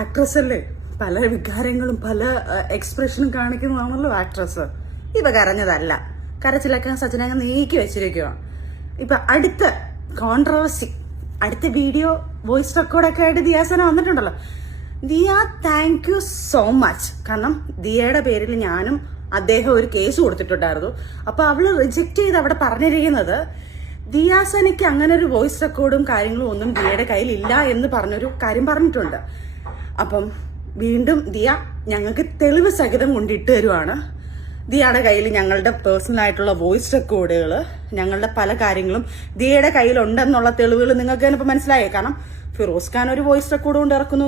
Actress അല്ലേ, പല വികാരങ്ങളും പല എക്സ്പ്രഷനും കാണിക്കുന്നതാണല്ലോ ആക്ട്രസ്. ഇവ കരഞ്ഞതല്ല, കരച്ചിലൊക്കെ സച്ചിനങ്ങ് നീക്കി വെച്ചിരിക്കുക. ഇപ്പൊ അടുത്ത കോൺട്രവേഴ്സി, അടുത്ത വീഡിയോ വോയിസ് റെക്കോർഡൊക്കെ ആയിട്ട് ദിയാസന വന്നിട്ടുണ്ടല്ലോ. Diya, thank you so much. കാരണം ദിയയുടെ പേരിൽ ഞാനും അദ്ദേഹം ഒരു കേസ് കൊടുത്തിട്ടുണ്ടായിരുന്നു. അപ്പൊ അവള് റിജക്ട് ചെയ്ത് അവിടെ പറഞ്ഞിരിക്കുന്നത് ദിയാസനയ്ക്ക് അങ്ങനെ ഒരു വോയിസ് റെക്കോർഡും കാര്യങ്ങളും ഒന്നും ദിയയുടെ കയ്യിൽ ഇല്ല എന്ന് പറഞ്ഞൊരു കാര്യം പറഞ്ഞിട്ടുണ്ട്. അപ്പം വീണ്ടും ദിയ ഞങ്ങൾക്ക് തെളിവ് സഹിതം കൊണ്ടിട്ട് തരുവാണ്. ദിയയുടെ കയ്യിൽ ഞങ്ങളുടെ പേഴ്സണൽ ആയിട്ടുള്ള വോയിസ് റെക്കോർഡുകൾ, ഞങ്ങളുടെ പല കാര്യങ്ങളും ദിയയുടെ കയ്യിലുണ്ടെന്നുള്ള തെളിവുകൾ നിങ്ങൾക്ക് തന്നെ ഇപ്പൊ മനസ്സിലായേ. കാരണം ഫിറോസ് ഖാൻ ഒരു വോയിസ് റെക്കോർഡ് കൊണ്ട് ഇറക്കുന്നു,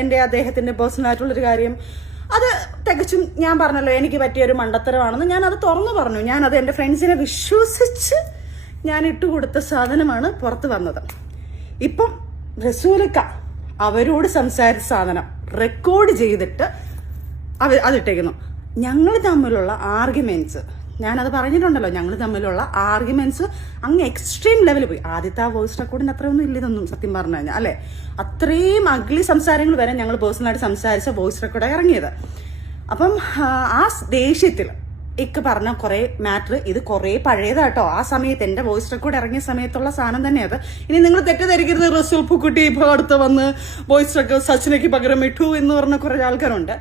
എന്റെ അദ്ദേഹത്തിന്റെ പേഴ്സണൽ ആയിട്ടുള്ളൊരു കാര്യം. അത് തികച്ചും ഞാൻ പറഞ്ഞല്ലോ എനിക്ക് പറ്റിയൊരു മണ്ടത്തരമാണെന്ന് ഞാൻ അത് തുറന്നു പറഞ്ഞു. ഞാനത് എൻ്റെ ഫ്രണ്ട്സിനെ വിശ്വസിച്ച് ഞാൻ ഇട്ടുകൊടുത്ത സാധനമാണ് പുറത്ത് വന്നത്. ഇപ്പം റസൂലക്ക അവരോട് സംസാരിച്ച സാധനം റെക്കോർഡ് ചെയ്തിട്ട് അതിട്ടേക്കുന്നു. ഞങ്ങൾ തമ്മിലുള്ള ആർഗ്യുമെന്റ്സ്, ഞാനത് പറഞ്ഞിട്ടുണ്ടല്ലോ, ഞങ്ങൾ തമ്മിലുള്ള ആർഗ്യുമെന്റ്സ് അങ്ങ് എക്സ്ട്രീം ലെവലിൽ പോയി. ആദ്യത്തെ ആ വോയിസ് റെക്കോർഡിന് അത്രയൊന്നും ഇല്ലതൊന്നും സത്യം പറഞ്ഞു കഴിഞ്ഞാൽ, അല്ലെ? അത്രയും അഗ്ലി സംസാരങ്ങൾ വരെ ഞങ്ങൾ പേഴ്സണലായിട്ട് സംസാരിച്ച വോയിസ് റെക്കോർഡ് ഇറങ്ങിയത്. അപ്പം ആ ദേഷ്യത്തിൽ ഇക്ക് പറഞ്ഞ കുറെ മാറ്റർ, ഇത് കുറെ പഴയതാട്ടോ. ആ സമയത്ത് എന്റെ വോയിസ് റെക്കോർഡ് ഇറങ്ങിയ സമയത്തുള്ള സാധനം തന്നെയത്. ഇനി നിങ്ങൾ തെറ്റിദ്ധരിക്കരുത്, റസൂൽ പൂക്കുട്ടി ഇപ്പൊ അടുത്ത് വന്ന് വോയിസ് റെക്കോർഡ് സച്ചിനയ്ക്ക് പകരം ഇട്ടു എന്ന് പറഞ്ഞ കുറെ ആൾക്കാരുണ്ട്.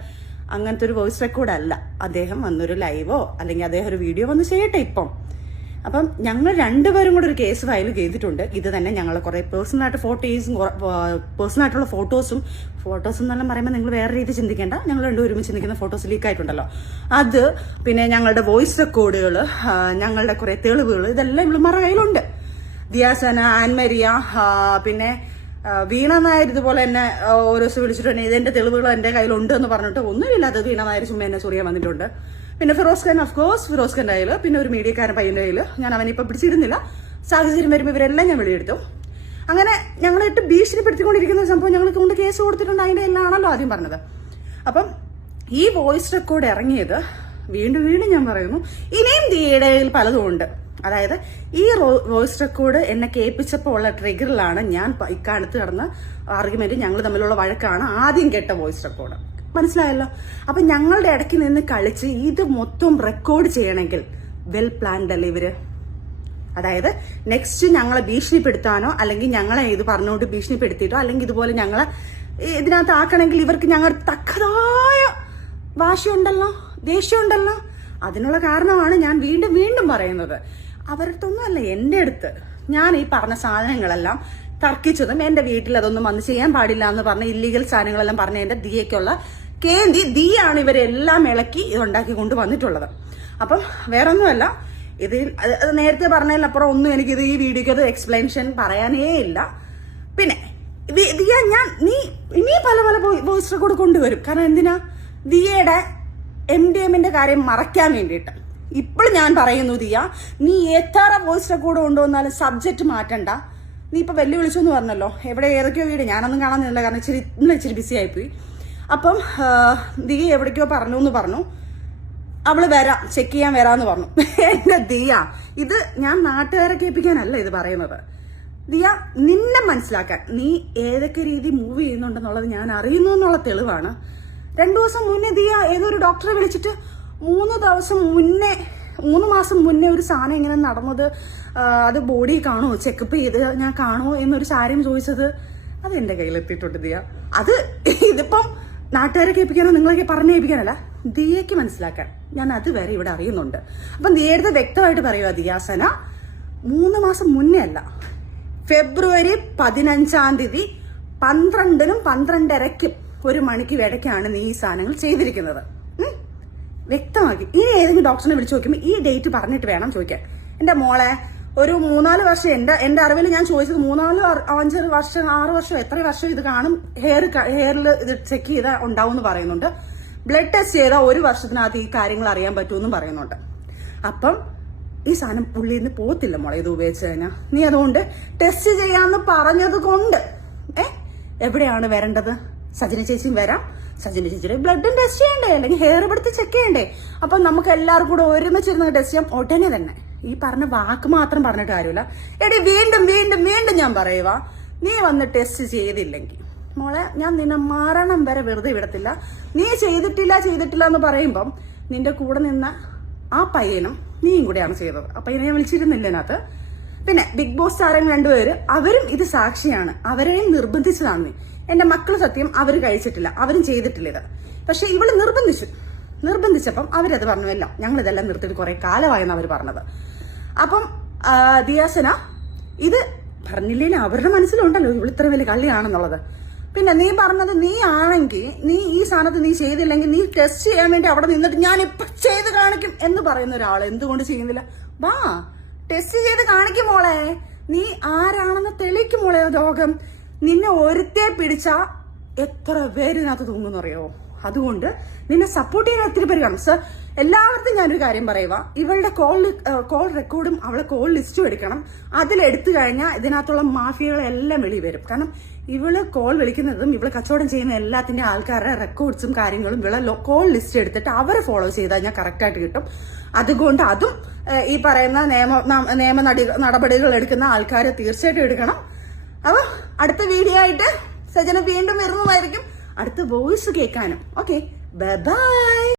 അങ്ങനത്തെ ഒരു വോയിസ് റെക്കോർഡ് അല്ല. അദ്ദേഹം വന്നൊരു ലൈവോ അല്ലെങ്കിൽ അദ്ദേഹം ഒരു വീഡിയോ വന്ന് ചെയ്യട്ടെ ഇപ്പം. അപ്പം ഞങ്ങൾ രണ്ടുപേരും കൂടെ ഒരു കേസ് ഫയൽ ചെയ്തിട്ടുണ്ട്. ഇത് തന്നെ ഞങ്ങൾ കുറെ പേഴ്സണലായിട്ട് പേഴ്സണലായിട്ടുള്ള ഫോട്ടോസ് എന്നെല്ലാം പറയുമ്പോൾ നിങ്ങൾ വേറെ രീതി ചിന്തിക്കേണ്ട. ഞങ്ങൾ രണ്ടും ഒരുമിച്ച് ചിന്തിക്കുന്ന ഫോട്ടോസ് ലീക്ക് ആയിട്ടുണ്ടല്ലോ, അത് പിന്നെ ഞങ്ങളുടെ വോയിസ് റെക്കോർഡുകൾ, ഞങ്ങളുടെ കുറെ തെളിവുകൾ, ഇതെല്ലാം ഇവളുമാരുടെ കയ്യിലുണ്ട്. ദിയാസന, ആൻമരിയ, പിന്നെ വീണ നായർ ഇതുപോലെ എന്നെ ഓരോ ദിവസം വിളിച്ചിട്ട് തന്നെ ഇതെന്റെ തെളിവുകൾ എന്റെ കയ്യിലുണ്ട് എന്ന് പറഞ്ഞിട്ട് ഒന്നുമില്ലാതെ വീണ നായർ ചുമ്മാ എന്നെ ചൊറിയാൻ വന്നിട്ടുണ്ട്. പിന്നെ ഫിറോസ് ഖാൻ, ഓഫ്കോഴ്സ് ഫിറോസ് ഖാന്റെ കയ്യിൽ, പിന്നെ ഒരു മീഡിയക്കാരൻ പയ്യന്റെ കയ്യിൽ. ഞാൻ അവനിപ്പം പിടിച്ചിരുന്നില്ല, സാഹചര്യം വരുമ്പോൾ ഇവരെല്ലാം ഞാൻ വെളിയെടുത്തു. അങ്ങനെ ഞങ്ങളിട്ട് ഭീഷണിപ്പെടുത്തിക്കൊണ്ടിരിക്കുന്ന സംഭവം ഞങ്ങൾ കൊണ്ട് കേസ് കൊടുത്തിട്ടുണ്ട്. അതിന്റെ എല്ലാം ആണല്ലോ ആദ്യം പറഞ്ഞത്. അപ്പം ഈ വോയിസ് റെക്കോർഡ് ഇറങ്ങിയത് വീണ്ടും ഞാൻ പറയുന്നു, ഇനിയും ദിയയുടെ കയ്യിൽ പലതും ഉണ്ട്. അതായത് ഈ വോയിസ് റെക്കോർഡ് എന്നെ കേൾപ്പിച്ചപ്പോൾ ഉള്ള ട്രിഗറിലാണ് ഞാൻ ഇക്കാലത്ത് നടന്ന ആർഗ്യുമെന്റ്, ഞങ്ങൾ തമ്മിലുള്ള വഴക്കാണ് ആദ്യം കേട്ട വോയിസ് റെക്കോർഡ്. മനസ്സിലായല്ലോ? അപ്പൊ ഞങ്ങളുടെ ഇടയ്ക്ക് നിന്ന് കളിച്ച് ഇത് മൊത്തം റെക്കോർഡ് ചെയ്യണമെങ്കിൽ വെൽ പ്ലാൻഡ് അല്ലേ ഇവര്? അതായത് നെക്സ്റ്റ് ഞങ്ങളെ ഭീഷണിപ്പെടുത്താനോ അല്ലെങ്കിൽ ഞങ്ങളെ ഇത് പറഞ്ഞുകൊണ്ട് ഭീഷണിപ്പെടുത്തിയിട്ടോ അല്ലെങ്കിൽ ഇതുപോലെ ഞങ്ങളെ ഇതിനകത്ത് ആക്കണമെങ്കിൽ ഇവർക്ക് ഞങ്ങളുടെ തക്കതായ വാശിയുണ്ടല്ലോ, ദേഷ്യമുണ്ടല്ലോ. അതിനുള്ള കാരണമാണ് ഞാൻ വീണ്ടും പറയുന്നത്. അവരടുത്തൊന്നും അല്ല, എന്റെ അടുത്ത് ഞാൻ ഈ പറഞ്ഞ സാധനങ്ങളെല്ലാം തർക്കിച്ചതും എന്റെ വീട്ടിൽ അതൊന്നും വന്ന് ചെയ്യാൻ പാടില്ല എന്ന് പറഞ്ഞ ഇല്ലീഗൽ സാധനങ്ങളെല്ലാം പറഞ്ഞ എന്റെ ദിയയ്ക്കുള്ള കേന്ദ്രി ദിയാണ് ഇവരെല്ലാം ഇളക്കി ഇതുണ്ടാക്കി കൊണ്ടുവന്നിട്ടുള്ളത്. അപ്പം വേറൊന്നുമല്ല, ഇത് അത് നേരത്തെ പറഞ്ഞതിലപ്പുറം ഒന്നും എനിക്കിത് ഈ വീഡിയോക്ക് അത് എക്സ്പ്ലനേഷൻ പറയാനേ ഇല്ല. പിന്നെ ദിയ, നീ ഇനി പല വോയിസ് റെക്കോർഡ് കൊണ്ടുവരും. കാരണം എന്തിനാ? ദിയയുടെ MDMന്റെ കാര്യം മറയ്ക്കാൻ വേണ്ടിയിട്ട്. ഇപ്പോൾ ഞാൻ പറയുന്നു ദിയ, നീ എത്ര വോയിസ് റെക്കോർഡ് കൊണ്ടുവന്നാലും സബ്ജക്ട് മാറ്റണ്ട. നീ ഇപ്പൊ വെല്ലുവിളിച്ചു എന്ന് പറഞ്ഞല്ലോ, എവിടെ ഏതൊക്കെയോ വീട് ഞാനൊന്നും കാണാനില്ല, കാരണം ഇച്ചിരി ബിസി ആയിപ്പോയി. അപ്പം ദിയ എവിടേക്കോ പറഞ്ഞു, അവള് വരാം, ചെക്ക് ചെയ്യാൻ വരാന്ന് പറഞ്ഞു. എന്റെ ദിയ, ഇത് ഞാൻ നാട്ടുകാരെ കേൾപ്പിക്കാനല്ല ഇത് പറയുന്നത്. ദിയ, നിന്നെ മനസ്സിലാക്കാൻ, നീ ഏതൊക്കെ രീതി മൂവ് ചെയ്യുന്നുണ്ടെന്നുള്ളത് ഞാൻ അറിയുന്നു എന്നുള്ള തെളിവാണ്. 2 ദിവസം മുന്നേ ദിയ ഏതൊരു ഡോക്ടറെ വിളിച്ചിട്ട് 3 മാസം മുന്നേ ഒരു സാധനം ഇങ്ങനെ നടന്നത്, അത് ബോഡി കാണുമോ, ചെക്കപ്പ് ചെയ്ത് ഞാൻ കാണുമോ എന്നൊരു കാര്യം ചോദിച്ചത്, അത് എന്റെ കയ്യിലെത്തിയിട്ടുണ്ട് ദിയ. അത് ഇതിപ്പം നാട്ടുകാരെ കേൾപ്പിക്കാനോ നിങ്ങളൊക്കെ പറഞ്ഞു കേൾപ്പിക്കാനല്ല, ദിയയ്ക്ക് മനസ്സിലാക്കാൻ ഞാൻ അതുവരെ ഇവിടെ അറിയുന്നുണ്ട്. അപ്പം ദിയയുടെ വ്യക്തമായിട്ട് പറയുക, ദിയാസന 3 മാസം മുന്നേ അല്ല, ഫെബ്രുവരി 15-ാം തീയതി 12-നും 12:30-ക്കും 1 മണിക്ക് ഇടയ്ക്കാണ് നീ ഈ സാധനങ്ങൾ ചെയ്തിരിക്കുന്നത്. വ്യക്തമാക്കി. ഇനി ഏതെങ്കിലും ഡോക്ടറിനെ വിളിച്ചു നോക്കുമ്പോൾ ഈ ഡേറ്റ് പറഞ്ഞിട്ട് വേണം ചോദിക്കാൻ. എന്റെ മോളെ, ഒരു 3-4 വർഷം എന്റെ അറിവിൽ ഞാൻ ചോദിച്ചത് 3-5 വർഷം 6 വർഷം എത്ര വർഷം ഇത് കാണും, ഹെയറിൽ ഇത് ചെക്ക് ചെയ്താൽ ഉണ്ടാവും എന്ന് പറയുന്നുണ്ട്. ബ്ലഡ് ടെസ്റ്റ് ചെയ്താൽ 1 വർഷത്തിനകത്ത് ഈ കാര്യങ്ങൾ അറിയാൻ പറ്റുമെന്നും പറയുന്നുണ്ട്. അപ്പം ഈ സാധനം ഉള്ളിൽ നിന്ന് പോത്തില്ല മോളെ, ഇത് ഉപയോഗിച്ച് കഴിഞ്ഞാൽ. നീ അതുകൊണ്ട് ടെസ്റ്റ് ചെയ്യാന്ന് പറഞ്ഞത് കൊണ്ട് എവിടെയാണ് വരേണ്ടത്? സജിന ചേച്ചിയും വരാം, സജിന ചേച്ചിയുടെ ബ്ലഡും ടെസ്റ്റ് ചെയ്യണ്ടേ, അല്ലെങ്കിൽ ഹെയർ എടുത്ത് ചെക്ക് ചെയ്യണ്ടേ? അപ്പൊ നമുക്ക് എല്ലാവർക്കും കൂടെ ഒരുമിച്ചിരുന്ന് ടെസ്റ്റ് ചെയ്യാം ഉടനെ തന്നെ. ഈ പറഞ്ഞ വാക്ക് മാത്രം പറഞ്ഞിട്ട് കാര്യമില്ല. എടി വീണ്ടും ഞാൻ പറയുക, നീ വന്ന് ടെസ്റ്റ് ചെയ്തില്ലെങ്കിൽ മോളെ ഞാൻ നിന്നെ മരണം വരെ വെറുതെ വിടത്തില്ല. നീ ചെയ്തിട്ടില്ല എന്ന് പറയുമ്പം നിന്റെ കൂടെ നിന്ന ആ പയ്യനും നീയും കൂടെയാണ് ചെയ്തത്. ആ പയ്യനെ ഞാൻ വിളിച്ചിരുന്നില്ല അതിനകത്ത്. പിന്നെ ബിഗ് ബോസ് താരം രണ്ടുപേര് അവരും ഇത് സാക്ഷിയാണ്. അവരെയും നിർബന്ധിച്ചതാണ് നീ. എന്റെ മക്കള് സത്യം അവര് കഴിച്ചിട്ടില്ല, അവരും ചെയ്തിട്ടില്ല ഇത്. പക്ഷെ ഇവള് നിർബന്ധിച്ചപ്പം അവരത് പറഞ്ഞുവല്ലോ, ഞങ്ങൾ ഇതെല്ലാം നിർത്തിയിട്ട് കുറെ കാലമായെന്ന് അവർ പറഞ്ഞത്. അപ്പം ദിയാസന ഇത് പറഞ്ഞില്ലേലും അവരുടെ മനസ്സിലുണ്ടല്ലോ ഇവൾ ഇത്ര വലിയ കള്ളിയാണെന്നുള്ളത്. പിന്നെ നീ പറഞ്ഞത് നീ ആണെങ്കിൽ നീ ഈ സാധനത്ത് നീ ചെയ്തില്ലെങ്കിൽ നീ ടെസ്റ്റ് ചെയ്യാൻ വേണ്ടി അവിടെ നിന്നിട്ട് ഞാൻ ഇപ്പൊ ചെയ്ത് കാണിക്കും എന്ന് പറയുന്ന ഒരാൾ എന്തുകൊണ്ട് ചെയ്യുന്നില്ല? വാ ടെസ്റ്റ് ചെയ്ത് കാണിക്കും മോളെ. നീ ആരാണെന്ന് തെളിയിക്കും മോളെ. രോഗം നിന്നെ ഒരുത്തേ പിടിച്ചാ എത്ര പേരിനകത്ത് തൂങ്ങുന്നറിയോ? അതുകൊണ്ട് നിന്നെ സപ്പോർട്ട് ചെയ്യാൻ ഒത്തിരി പേര് കാണും. സർ എല്ലാവർക്കും ഞാനൊരു കാര്യം പറയുക, ഇവളുടെ കോൾ റെക്കോർഡും അവളെ കോൾ ലിസ്റ്റും എടുക്കണം. അതിലെടുത്തു കഴിഞ്ഞാൽ ഇതിനകത്തുള്ള മാഫിയകളെല്ലാം വെളി വരും. കാരണം ഇവള് കോൾ വിളിക്കുന്നതും ഇവള് കച്ചവടം ചെയ്യുന്ന എല്ലാത്തിന്റെ ആൾക്കാരുടെ റെക്കോർഡ്സും കാര്യങ്ങളും ഇവളെ കോൾ ലിസ്റ്റ് എടുത്തിട്ട് അവരെ ഫോളോ ചെയ്താൽ ഞാൻ കറക്റ്റായിട്ട് കിട്ടും. അതുകൊണ്ട് അതും ഈ പറയുന്ന നിയമ നടപടികൾ എടുക്കുന്ന ആൾക്കാരെ തീർച്ചയായിട്ടും എടുക്കണം. അപ്പൊ അടുത്ത വീഡിയോ ആയിട്ട് സജന വീണ്ടും വരുന്നതായിരിക്കും, അടുത്ത വോയിസ് കേൾക്കാനും. Okay, bye bye.